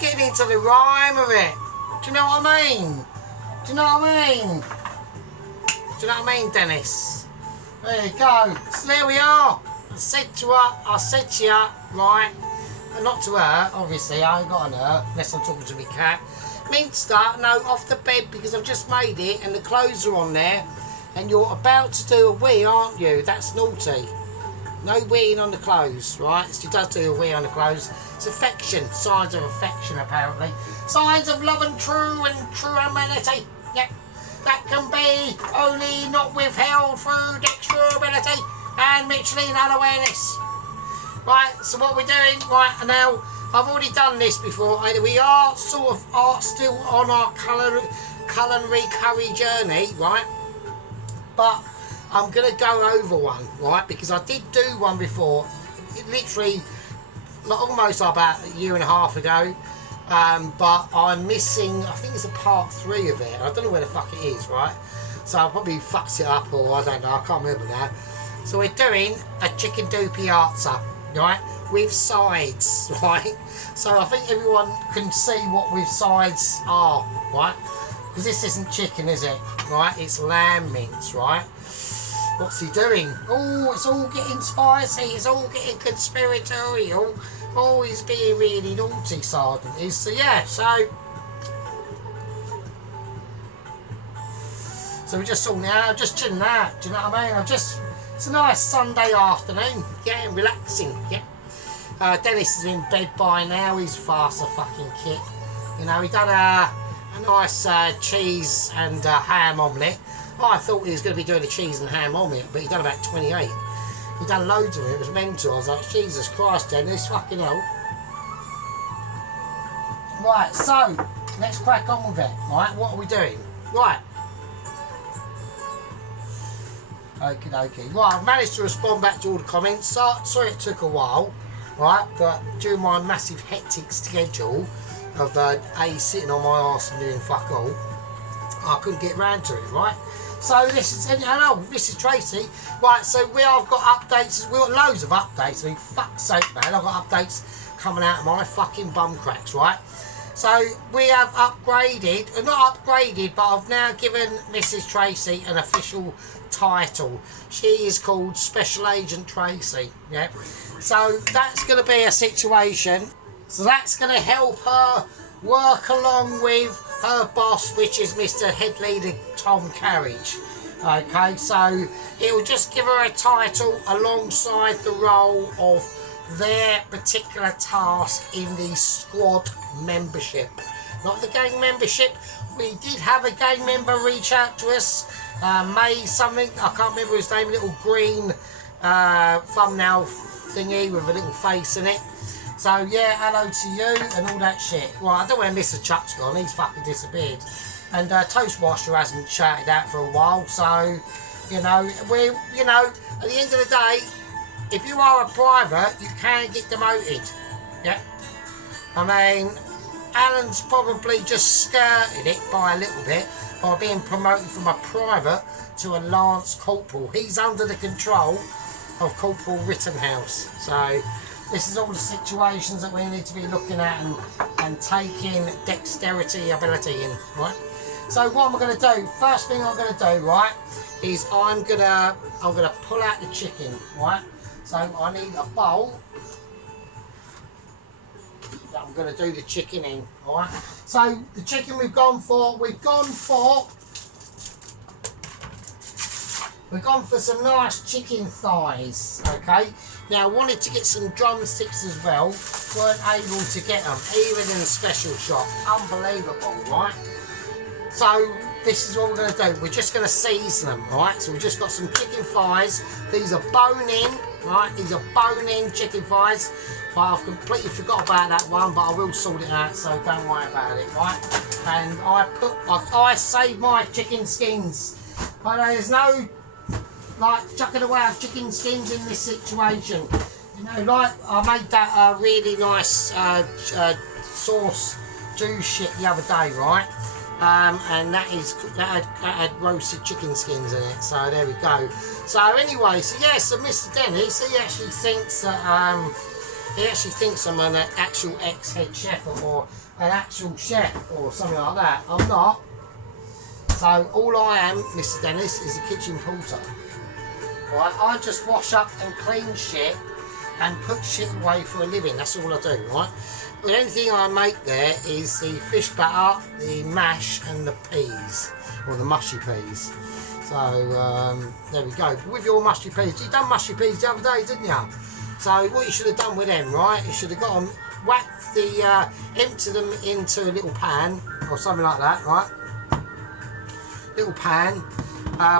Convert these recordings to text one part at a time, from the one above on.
just getting into the rhyme of it. Do you know what I mean? Do you know what I mean? Do you know what I mean, Dennis? There you go. So there we are. I said to her, right, and not to her, obviously, I ain't got on her, unless I'm talking to my cat. Minster, no, off the bed, because I've just made it, and the clothes are on there, and you're about to do a wee, aren't you? That's naughty. No weeing on the clothes, right? She does do a wee on the clothes. It's affection, signs of affection, apparently. Signs of love and true humanity. Yep. That can be only not withheld through dexterity and Michelin unawareness. Right, so what we're doing right now, I've already done this before, and we are still on our culinary curry journey, right? But I'm going to go over one, right? Because I did do one before, literally almost about a year and a half ago. But I'm missing, I think it's a part 3 of it. I don't know where the fuck it is, right? So I probably fucked it up, or I don't know, I can't remember now. So we're doing a chicken Dopiaza, right? With sides, right? So I think everyone can see what with sides are, right? Because this isn't chicken, is it? Right? It's lamb mince, right? What's he doing? Oh, it's all getting spicy. It's all getting conspiratorial. Oh, he's being really naughty, Sergeant is. So yeah, so we're just all now, just chilling out. Do you know what I mean? It's a nice Sunday afternoon. Yeah, relaxing. Yeah. Dennis is in bed by now. He's fast a fucking kit. You know, he done a nice cheese and ham omelette. I thought he was going to be doing a cheese and ham omelette, but he done about 28. He done loads of it. It was mental. I was like, Jesus Christ, Dennis, fucking hell. Right, so let's crack on with it. Right, what are we doing? Right. Okie dokie. Right, I've managed to respond back to all the comments. Sorry it took a while, right? But during my massive hectic schedule of sitting on my arse and doing fuck all, I couldn't get round to it, right? So this is, I know, this is Tracy. Right, so I've got updates, we've got loads of updates. I mean, fuck's sake, man, I've got updates coming out of my fucking bum cracks, right? So we have upgraded, not upgraded, but I've now given Mrs. Tracy an official title. She is called Special Agent Tracy, yeah? So that's going to be a situation. So that's going to help her work along with her boss, which is Mr. Head Leader Tom Carriage. Okay, so it will just give her a title alongside the role of their particular task in the squad membership. Not the gang membership. We did have a gang member reach out to us, May something, I can't remember his name, a little green thumbnail thingy with a little face in it. So yeah, hello to you and all that shit. Right, I don't know where Mr. Chuck's gone, he's fucking disappeared. And Toastmaster hasn't shouted out for a while, so you know, at the end of the day, if you are a private, you can get demoted. Yeah. I mean, Alan's probably just skirted it by a little bit by being promoted from a private to a Lance Corporal. He's under the control of Corporal Rittenhouse. So this is all the situations that we need to be looking at and taking dexterity ability in, right? So what am I going to do? First thing I'm going to do, right, is I'm gonna pull out the chicken, right? So I need a bowl that I'm going to do the chicken in, alright? So the chicken we've gone for some nice chicken thighs, okay? Now I wanted to get some drumsticks as well, weren't able to get them, even in the special shop. Unbelievable, right? So this is what we're going to do. We're just going to season them, right? So we've just got some chicken thighs. These are bone-in, right? These are bone-in chicken thighs. But I've completely forgot about that one, but I will sort it out, so don't worry about it, right? And I save my chicken skins. But there's no, like, chucking away of chicken skins in this situation. You know, like, I made that really nice sauce juice shit the other day, right? And that had roasted chicken skins in it, so there we go. So anyway, so yeah, so Mr. Dennis, he actually thinks that I'm an actual ex-head chef or an actual chef or something like that. I'm not. So all I am, Mr. Dennis, is a kitchen porter. Right? I just wash up and clean shit and put shit away for a living. That's all I do, right? The only thing I make there is the fish batter, the mash and the peas, or the mushy peas. So there we go. With your mushy peas, you done mushy peas the other day, didn't you? So what you should have done with them, right? You should have got them, whacked the, empty them into a little pan or something like that, right? Little pan.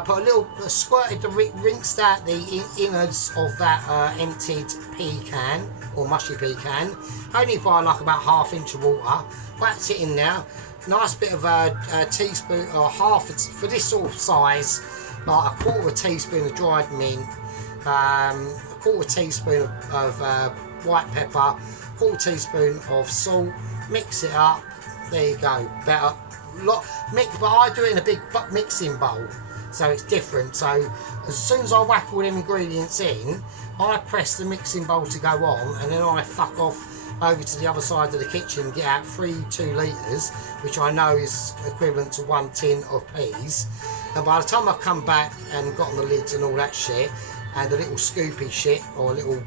Put a little, squirted, rinsed out the innards of that emptied pea can or mushy pea can, only by like about ½ inch of water. Whacked it in there. Nice bit of a teaspoon or half, for this sort of size, like a quarter of a teaspoon of dried mint, a quarter teaspoon of white pepper, quarter teaspoon of salt. Mix it up. There you go. Better. But I do it in a big mixing bowl. So it's different. So as soon as I whack all them ingredients in, I press the mixing bowl to go on, and then I fuck off over to the other side of the kitchen and get out 3 2 litres, which I know is equivalent to 1 tin of peas. And by the time I've come back and gotten the lids and all that shit, and a little scoopy shit or a little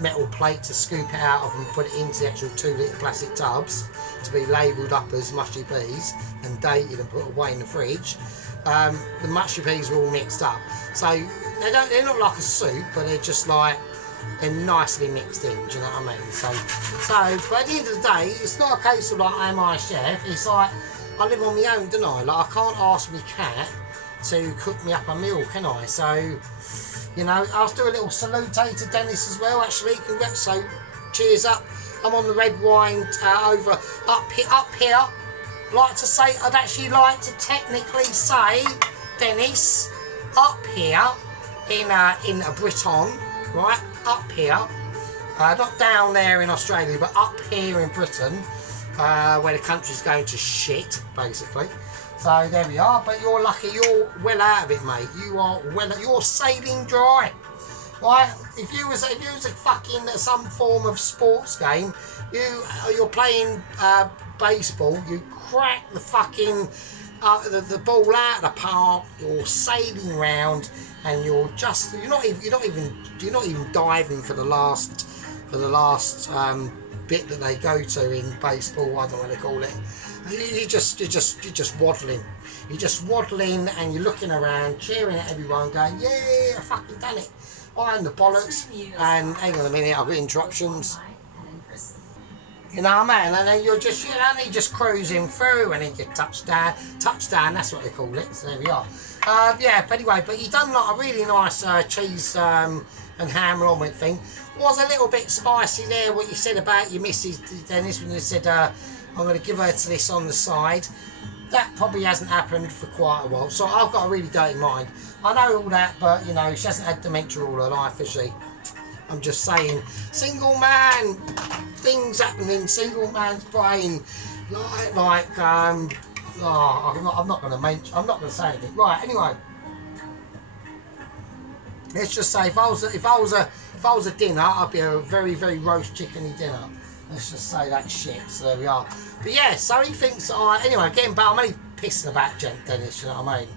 metal plate to scoop it out of and put it into the actual 2 litre plastic tubs to be labelled up as mushy peas and dated and put away in the fridge, the mushy peas are all mixed up. So they're not like a soup, but they're just like, they're nicely mixed in, do you know what I mean? So but at the end of the day, it's not a case of like, am I a chef? It's like, I live on my own, don't I? Like, I can't ask my cat to cook me up a meal, can I? So, you know, I'll do a little salute to Dennis as well, actually. Congrats, so cheers up. I'm on the red wine up here. Like to say, I'd actually like to technically say, Dennis, up here in a Britain, right? Up here, not down there in Australia, but up here in Britain, where the country's going to shit, basically. So there we are. But you're lucky, you're well out of it, mate. You're sailing dry. Right? If you was a fucking some form of sports game, you're playing baseball, you crack the fucking the ball out of the park, you're sailing around, and you're not even diving for the last bit that they go to in baseball. I don't know what they call it. You're just waddling. You're just waddling and you're looking around, cheering at everyone, going, yeah, I fucking done it. I'm the bollocks. And hang on a minute, I've got interruptions. You know what I mean? And then you're just cruising through, and then you touchdown, that's what they call it. So there we are. Yeah, but anyway, but you done like a really nice cheese and ham omelette thing. Was a little bit spicy there, what you said about your missus, Dennis, when you said, I'm going to give her to this on the side. That probably hasn't happened for quite a while. So I've got a really dirty mind. I know all that, but, you know, she hasn't had dementia all her life, has she? I'm just saying, single man, things happening, single man's brain, I'm not going to say anything. Right, anyway, let's just say if I was a dinner, I'd be a very, very roast chickeny dinner. Let's just say that shit. So there we are. But yeah, so he thinks anyway, getting back, I'm only pissing about Dennis, you know what I mean?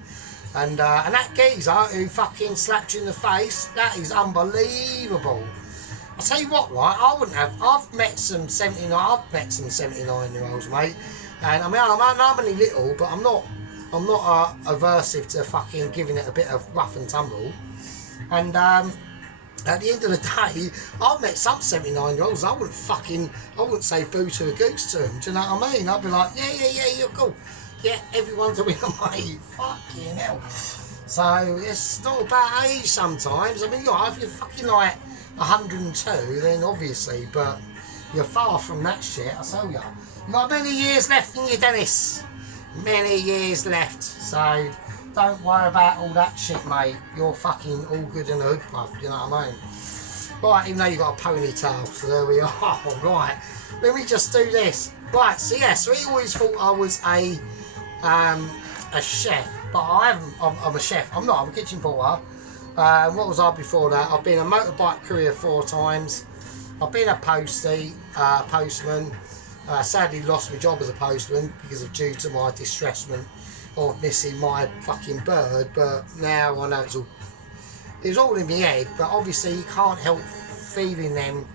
And that geezer who fucking slapped you in the face, that is unbelievable. I'll tell you what, right, I've met some 79-year-olds, mate. And I mean, I'm only little, but I'm not aversive to fucking giving it a bit of rough and tumble. And at the end of the day, I've met some 79-year-olds, I wouldn't say boo to a goose to them, do you know what I mean? I'd be like, yeah, you're cool. Yeah, everyone's a winner, mate. Fucking hell. So it's not about age sometimes. I mean, if you're fucking like 102, then obviously, but you're far from that shit, I tell you. You've got many years left in you, Dennis. Many years left. So don't worry about all that shit, mate. You're fucking all good and hood, bruv, you know what I mean? Right, even though you've got a ponytail, so there we are. Right, let me just do this. Right, so yeah, so he always thought I was a chef, but I'm a chef. I'm not, I'm a kitchen porter. What was I before that? I've been a motorbike courier 4 times. I've been a postman. Sadly lost my job as a postman because of due to my distressment of missing my fucking bird, but now I know it was all in my head, but obviously you can't help feeling them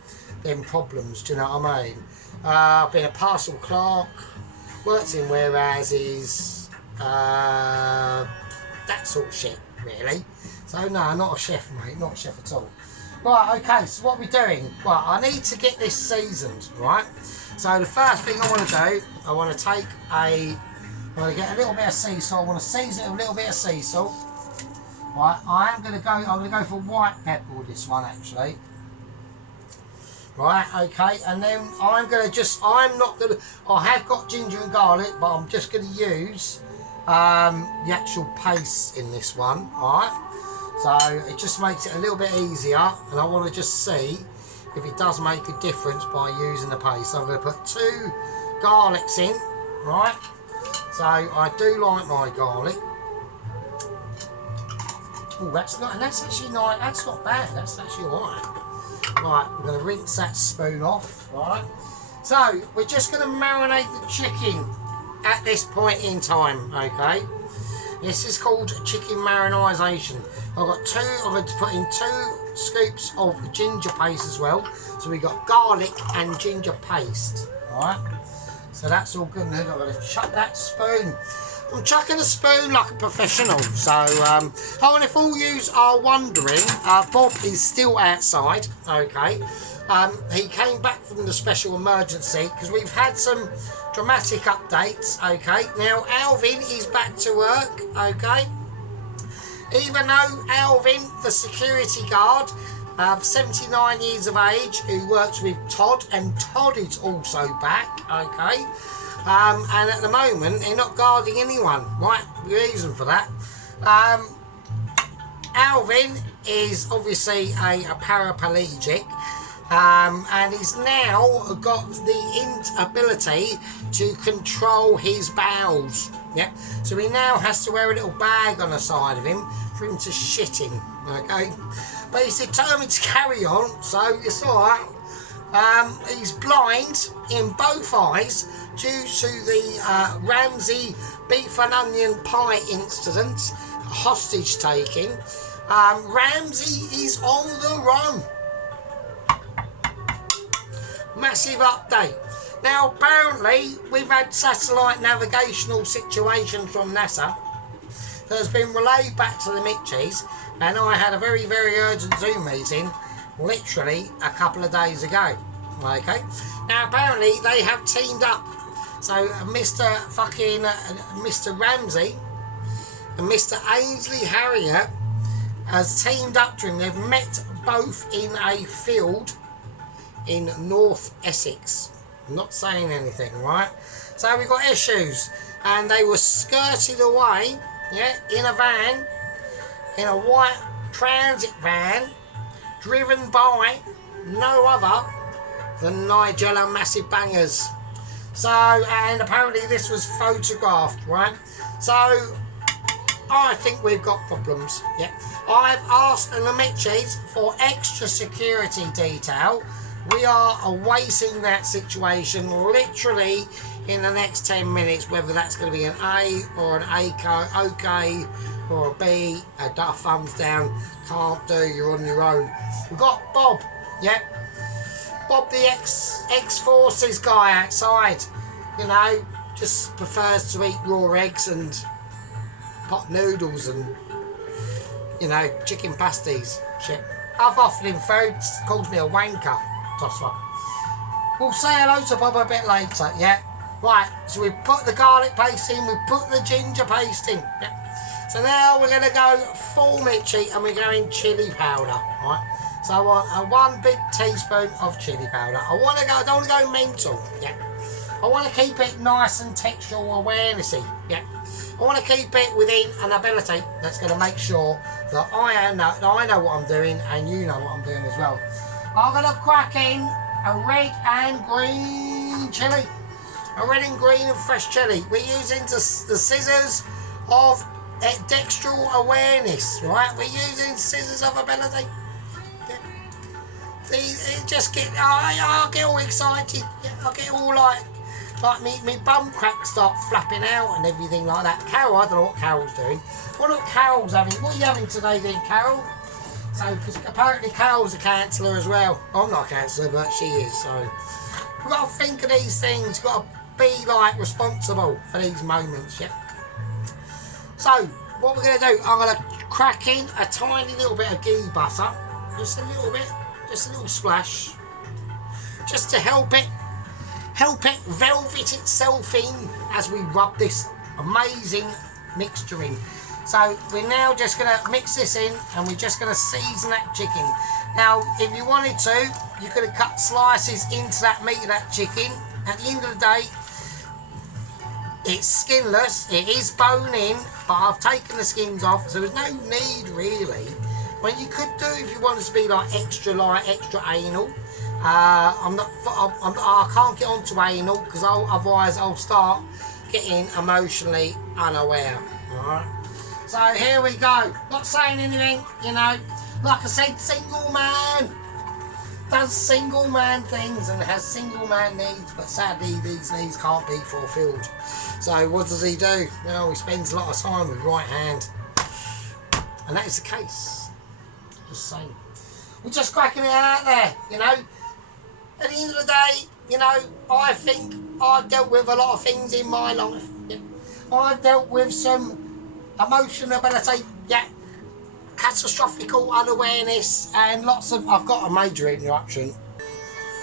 problems, do you know what I mean? I've been a parcel clerk, worked in warehouses, that sort of shit, really. So no, not a chef, mate, not a chef at all. Right, okay, so what are we doing? Right, I need to get this seasoned, right? So the first thing I want to do, I want to get a little bit of sea salt. I want to season it with a little bit of sea salt. Right, I'm going to go for white pepper with this one, actually. Right, okay, and then I have got ginger and garlic, but I'm just going to use the actual paste in this one, alright? So it just makes it a little bit easier, and I want to just see if it does make a difference by using the paste. So I'm going to put 2 garlics in, right? So I do like my garlic. Oh, that's actually nice. That's not bad. That's actually alright. Right, we're going to rinse that spoon off, right? So we're just going to marinate the chicken at this point in time, okay? This is called chicken marination. I'm going to put in 2 scoops of ginger paste as well. So we've got garlic and ginger paste. Alright. So that's all good. I'm going to chuck that spoon. I'm chucking a spoon like a professional. So, oh, and if all yous are wondering, Bob is still outside. Okay. He came back from the special emergency because we've had some dramatic updates. Okay. Now Alvin is back to work. Okay. Even though Alvin, the security guard, 79 years of age, who works with Todd, and Todd is also back, okay? And at the moment, they're not guarding anyone, right? The reason for that. Alvin is obviously a paraplegic, and he's now got the ability to control his bowels. Yeah, so he now has to wear a little bag on the side of him for him to shit in, okay? But he's determined to carry on, so it's alright. He's blind in both eyes due to the Ramsey beef and onion pie incident, hostage taking. Ramsey is on the run. Massive update. Now, apparently, we've had satellite navigational situations from NASA that has been relayed back to the Mitchies, and I had a very, very urgent Zoom meeting literally a couple of days ago. Okay? Now, apparently, they have teamed up. So, Mr. Ramsey and Mr. Ainsley Harriet has teamed up to him. They've met both in a field in North Essex. I'm not saying anything, right? So we've got issues, and they were skirted away, yeah, in a van, in a white transit van, driven by no other than Nigella Massive Bangers. So, and apparently this was photographed, right? So I think we've got problems, yeah. I've asked the Mitchies for extra security detail. We are awaiting that situation literally in the next 10 minutes, whether that's going to be an A or an OK or a B, a thumbs down, can't do, you're on your own. We've got Bob, yeah. Bob the ex-forces guy outside, you know, just prefers to eat raw eggs and pot noodles and, you know, chicken pasties, shit. I've offered him food, calls me a wanker. We'll say hello to Bob a bit later, yeah? Right, so we put the garlic paste in, we put the ginger paste in, yeah? So now we're going to go full Mitchie and we're going chilli powder, right? So I want 1 big teaspoon of chilli powder. I don't want to go mental, yeah? I want to keep it nice and textual awarenessy, yeah? I want to keep it within an ability that's going to make sure that I know what I'm doing and you know what I'm doing as well. I'm going to crack in a red and green chilli. A red and green and fresh chilli. We're using the scissors of dextral awareness, right? We're using scissors of ability. I'll get all excited. I get all like, like me bum crack start flapping out and everything like that. Carol, I don't know what Carol's doing. I wonder what Carol's having. What are you having today then, Carol? So, because apparently Carol's a counsellor as well. I'm not a counsellor, but she is, so. We've got to think of these things. We've got to be, like, responsible for these moments, yeah? So, what we're going to do, I'm going to crack in a tiny little bit of ghee butter. Just a little bit. Just a little splash. Just to help it velvet itself in as we rub this amazing mixture in. So we're now just going to mix this in and we're just going to season that chicken. Now, if you wanted to, you could have cut slices into that meat of that chicken. At the end of the day, it's skinless, it is bone in, but I've taken the skins off, so there's no need really. What you could do if you wanted to be like extra anal, I can't get onto anal because otherwise I'll start getting emotionally unaware. Alright, so here we go. Not saying anything, you know. Like I said, single man does single man things and has single man needs, but sadly these needs can't be fulfilled. So what does he do? Well, he spends a lot of time with right hand, and that is the case. Just saying. We're just cracking it out there, you know. At the end of the day, you know, I think I've dealt with a lot of things in my life. Yeah. I've dealt with some emotional ability, yeah, catastrophical unawareness, and lots of. I've got a major interruption.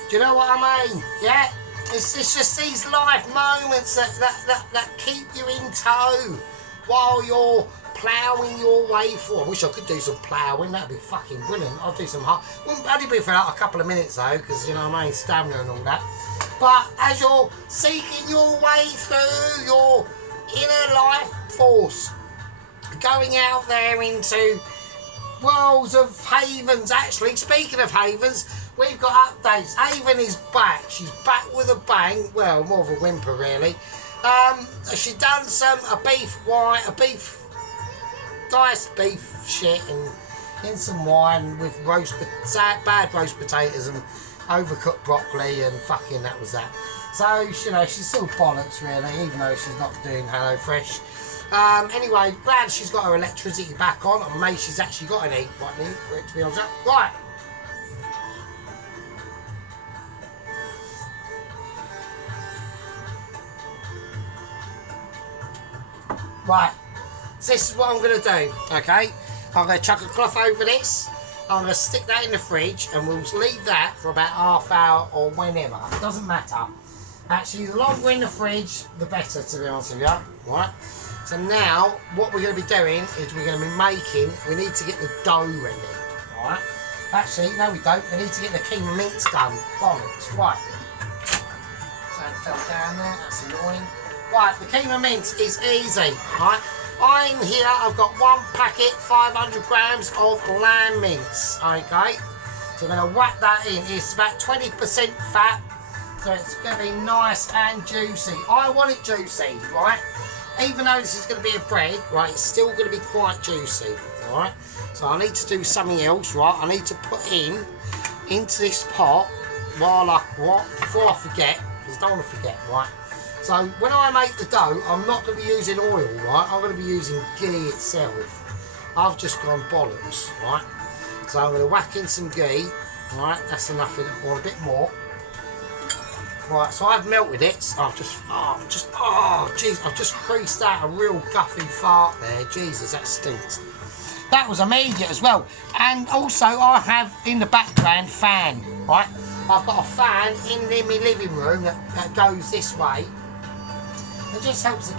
Do you know what I mean? Yeah. It's just these life moments that keep you in tow while you're ploughing your way forward. I wish I could do some ploughing, that'd be fucking brilliant. I'll do some hard. Wouldn't only be for like a couple of minutes though, because you know what I mean, stamina and all that. But as you're seeking your way through your inner life force, going out there into worlds of havens. Actually, speaking of havens, we've got updates. Haven is back. She's back with a bang. Well, more of a whimper really. She's done diced beef shit and some wine with bad roast potatoes and overcooked broccoli, and fucking that was that. So, you know, she's still bollocks really, even though she's not doing HelloFresh. Anyway, glad she's got her electricity back on. I'm amazed she's actually got any right now, for it to be honest. Right. Right. So this is what I'm going to do, okay? I'm going to chuck a cloth over this. I'm going to stick that in the fridge and we'll leave that for about half hour or whenever. It doesn't matter. Actually, the longer in the fridge, the better, to be honest with you. Right? So now, what we're going to be doing is we're going to be we need to get the dough ready. Right? Actually, no we don't. We need to get the keema mince done. Bollocks. Right. So it fell down there. That's annoying. Right, the keema mince is easy. Right? In here, I've got one packet, 500 grams of lamb mince. Okay? So I'm going to whack that in. It's about 20% fat. So it's going to be nice and juicy. I want it juicy, right? Even though this is going to be a bread, right, it's still going to be quite juicy, alright? So I need to do something else, right? I need to put into this pot before I forget, because I don't want to forget, right? So when I make the dough, I'm not going to be using oil, right? I'm going to be using ghee itself. I've just gone bollocks, right? So I'm going to whack in some ghee, right? That's enough, or a bit more. Right, so I've melted it. So I've just creased out a real guffy fart there. Jesus, that stinks. That was immediate as well. And also, I have in the background fan, right? I've got a fan in my living room that goes this way. It just helps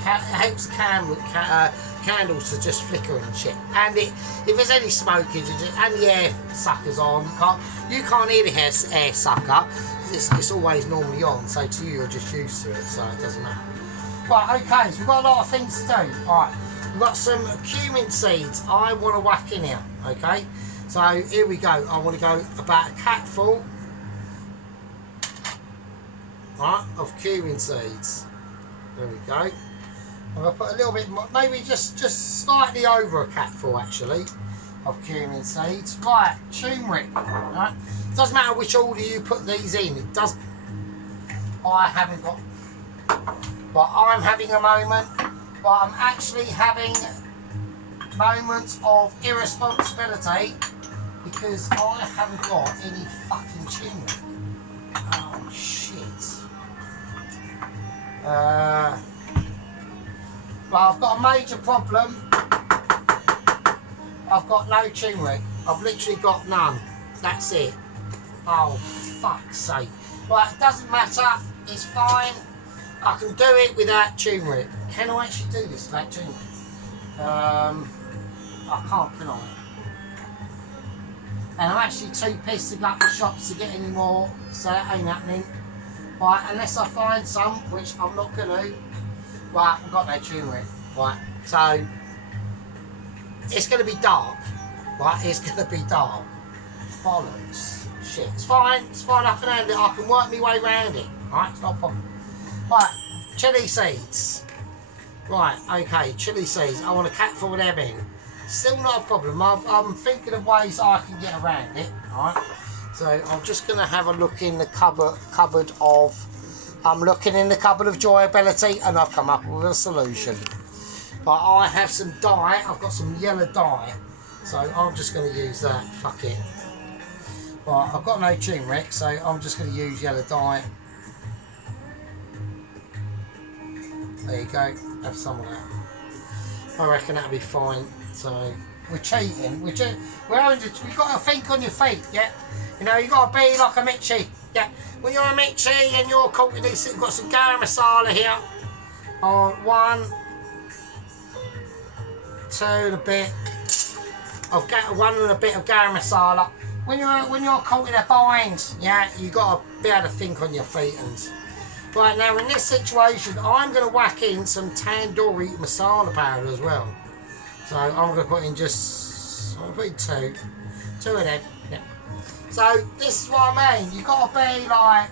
candles to just flicker and shit. And if there's any smoking, and the air sucker's on, you can't hear the air sucker. It's always normally on, so to you, you're just used to it, so it doesn't matter. Right, okay, so we've got a lot of things to do. Alright, we've got some cumin seeds I want to whack in here, okay? So here we go. I want to go about a capful, right, of cumin seeds. There we go. I'm going to put a little bit more, maybe just slightly over a capful actually, of cumin seeds. Right, turmeric, right? Doesn't matter which order you put these in. It doesn't. I haven't got But I'm having a moment, but I'm actually having moments of irresponsibility because I haven't got any fucking turmeric. Oh shit. But I've got a major problem. I've got no turmeric. I've literally got none. That's it. Oh, fuck's sake. Right, it doesn't matter. It's fine. I can do it without turmeric. Can I actually do this without turmeric? I can't, can I? And I'm actually too pissed to go up the shops to get any more, so that ain't happening. Right, unless I find some, which I'm not going to. Right, I've got no turmeric. Right, so it's going to be dark. Right, it's going to be dark. Bollocks. Shit, it's fine, I can handle it. I can work my way around it. Right, it's not a problem. Right, chilli seeds. Right, okay, chilli seeds. I want a cat full of them in. Still not a problem. I'm thinking of ways I can get around it. Right, so I'm just going to have a look in the cupboard of. I'm looking in the cupboard of Joyability, and I've come up with a solution. But I have some dye. I've got some yellow dye, so I'm just going to use that. Fuck it. Right, I've got no turmeric, so I'm just going to use yellow dye. There you go. Have some of that. I reckon that'll be fine. So we're cheating. We've got to think on your feet. Yeah. You know, you got to be like a Mitchie. Yeah. When you're a Mitchie and you're cooking this, you've got some garam masala here. On 1, 2 and a bit. I've got 1 and a bit of garam masala. When you're caught in a bind, yeah, you got to be able to think on your feet. And right now, in this situation, I'm going to whack in some tandoori masala powder as well. So I'm going to put in I'm going to put in two of them. Yeah. So this is what I mean. You've got to be like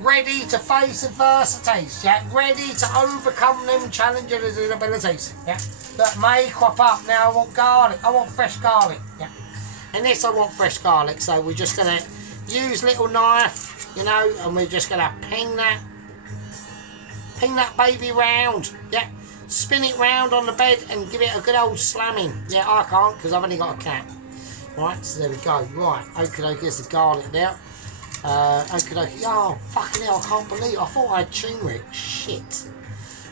ready to face adversities. Yeah, ready to overcome them challenges and abilities. Yeah, that may crop up. Now I want garlic. I want fresh garlic. Yeah. And this I want fresh garlic, so we're just going to use little knife, you know, and we're just going to ping that baby round, yeah, spin it round on the bed and give it a good old slamming. Yeah, I can't because I've only got a cat. Right, so there we go. Right, okay, there's the garlic there. Okay, oh, fucking hell, I can't believe it. I thought I had turmeric. Shit.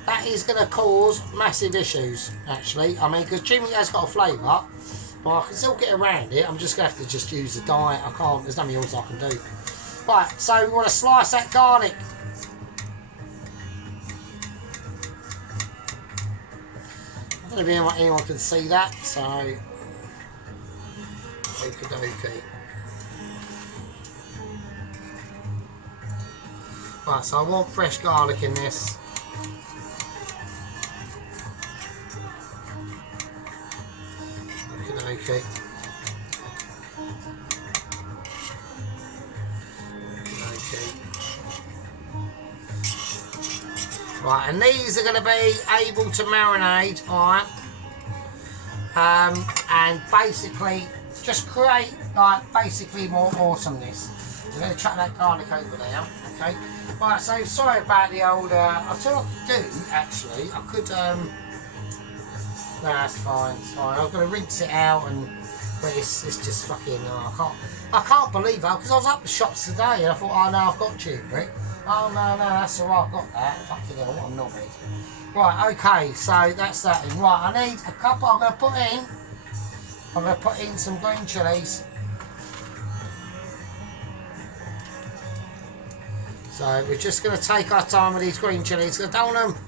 That is going to cause massive issues, actually. I mean, because turmeric has got a flavour. But I can still get around it. I'm just going to have to just use the dye. I can't, there's nothing else I can do. Right, so we want to slice that garlic. I don't know if anyone can see that, so. Okie dokie. Right, so I want fresh garlic in this. Okay. Right, and these are going to be able to marinate, alright, and basically just create like basically more awesomeness. So I'm going to chuck that garlic over there, okay. Right, so sorry about the old. I'll tell you what I could do. Actually, I could. No, that's fine. It's fine. I'm going to rinse it out, but it's just fucking. I can't believe it because I was up the shops today and I thought, oh no, I've got turmeric. Oh no, that's alright. I've got that. Fucking hell, what a knobhead. Right, okay. So that's that. Right, I need a couple. I'm going to put in some green chilies. So we're just going to take our time with these green chilies. I don't want them.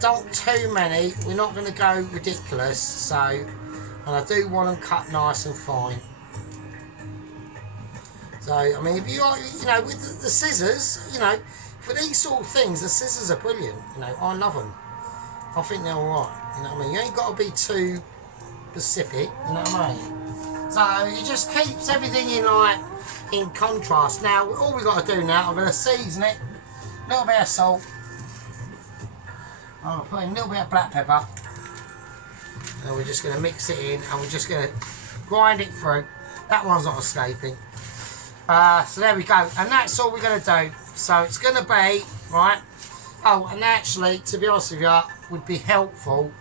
Don't too many. We're not going to go ridiculous. So, and I do want them cut nice and fine. So I mean, if you are, you know, with the scissors, you know, for these sort of things, the scissors are brilliant. You know, I love them. I think they're all right. You know what I mean? You ain't got to be too specific. You know what I mean? So it just keeps everything in contrast. Now all we've got to do now, I'm going to season it. A little bit of salt. I'm going to put in a little bit of black pepper. And we're just going to mix it in and we're just going to grind it through. That one's not escaping. So there we go. And that's all we're going to do. So it's going to be, right, oh, and actually, to be honest with you, would be helpful,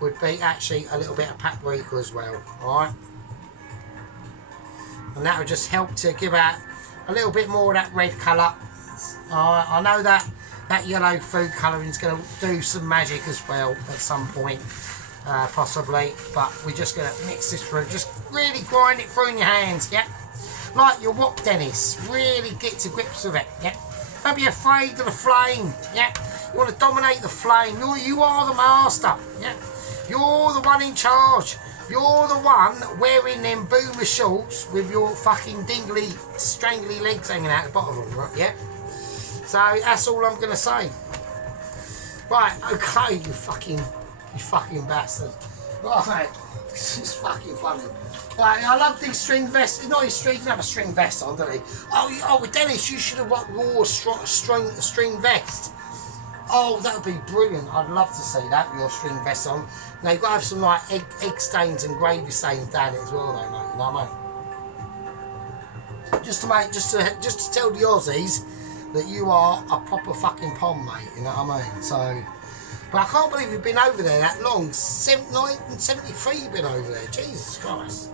would be actually a little bit of paprika as well, alright? And that would just help to give out a little bit more of that red colour. I know that yellow food colouring is going to do some magic as well at some point, possibly, but we're just going to mix this through, just really grind it through in your hands, yeah? Like your wok, Dennis, really get to grips with it, yeah? Don't be afraid of the flame, yeah? You want to dominate the flame, you are the master, yeah? You're the one in charge. You're the one wearing them boomer shorts with your fucking dingly, strangly legs hanging out the bottom of them, right? Yeah? So that's all I'm going to say. Right, okay, you fucking bastard. Right, this is fucking funny. Right, I love these string vests. Not his string, he doesn't have a string vest on, does he? Oh, Dennis, you should have wore a string vest. Oh, that would be brilliant. I'd love to see that with your string vest on. Now, you've got to have some like egg stains and gravy stains down it as well, though, mate. You know what I mean? Just to tell the Aussies that you are a proper fucking pom, mate. You know what I mean? So, but I can't believe you've been over there that long. 1973 you've been over there. Jesus Christ.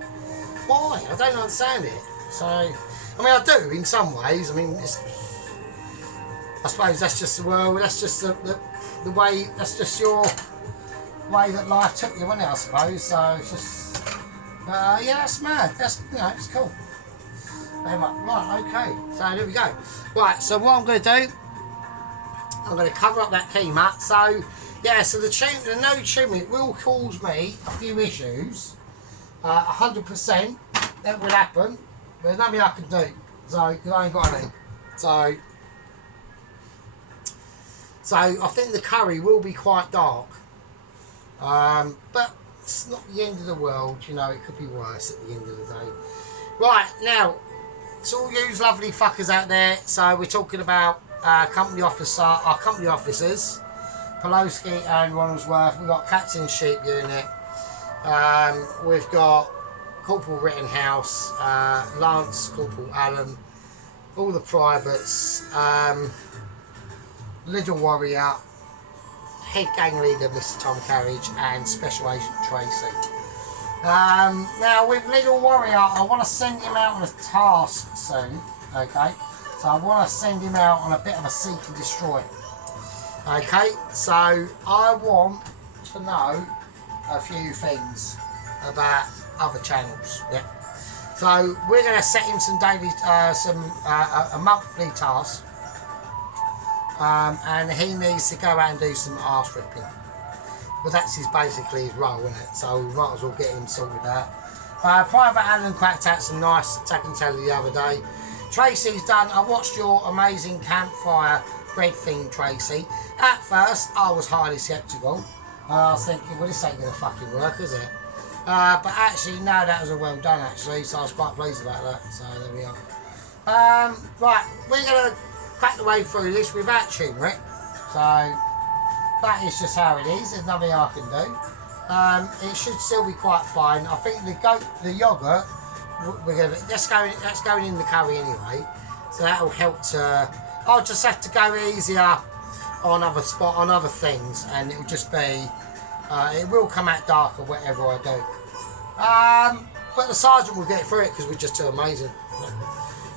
Why? I don't understand it. So, I mean, I do in some ways. I mean, I suppose that's just the world. That's just the way. That's just your way that life took you, wasn't it? I suppose. So it's just, yeah, that's mad. That's, you know, it's cool. Very much. Right, okay. So there we go. Right. So what I'm going to do, I'm going to cover up that keema. So yeah. So the no tuning will cause me a few issues. 100% that will happen. There's nothing I can do. So because I ain't got any. So I think the curry will be quite dark, but it's not the end of the world, you know, it could be worse at the end of the day. Right, now, it's all you lovely fuckers out there, so we're talking about our company officers, Poloski and Ronaldsworth. We've got Captain Sheep Unit, we've got Corporal Rittenhouse, Lance Corporal Allen, all the privates, Little Warrior, Head Gang Leader Mr. Tom Carriage, and Special Agent Tracy. Now with Little Warrior, I want to send him out on a task soon, okay? So I want to send him out on a bit of a seek and destroy. Okay, so I want to know a few things about other channels, yeah? So we're going to set him some daily, a monthly task. And he needs to go out and do some arse ripping. But that's basically his role, isn't it? So we might as well get him sorted out. Private Alan cracked out some nice attack and tell the other day. Tracy's done. I watched your amazing campfire bread thing, Tracy. At first, I was highly sceptical. I was thinking, well, this ain't going to fucking work, is it? But actually, no, that was a well done, actually. So I was quite pleased about that. So there we are. Right, we're going to crack the way through this without turmeric, so that is just how it is. There's nothing I can do. It should still be quite fine. I think the yogurt, that's going in the curry anyway, so that will help to. I'll just have to go easier on other things, and it will just be. It will come out darker whatever I do. But the sergeant will get through it because we're just too amazing.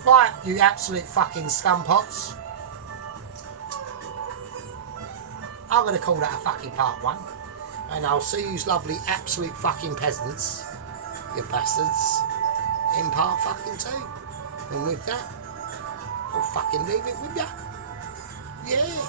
Right, you absolute fucking scumpots. I'm going to call that a fucking part 1. And I'll see you lovely absolute fucking peasants, you bastards, in part fucking 2. And with that, I'll fucking leave it with ya. Yeah.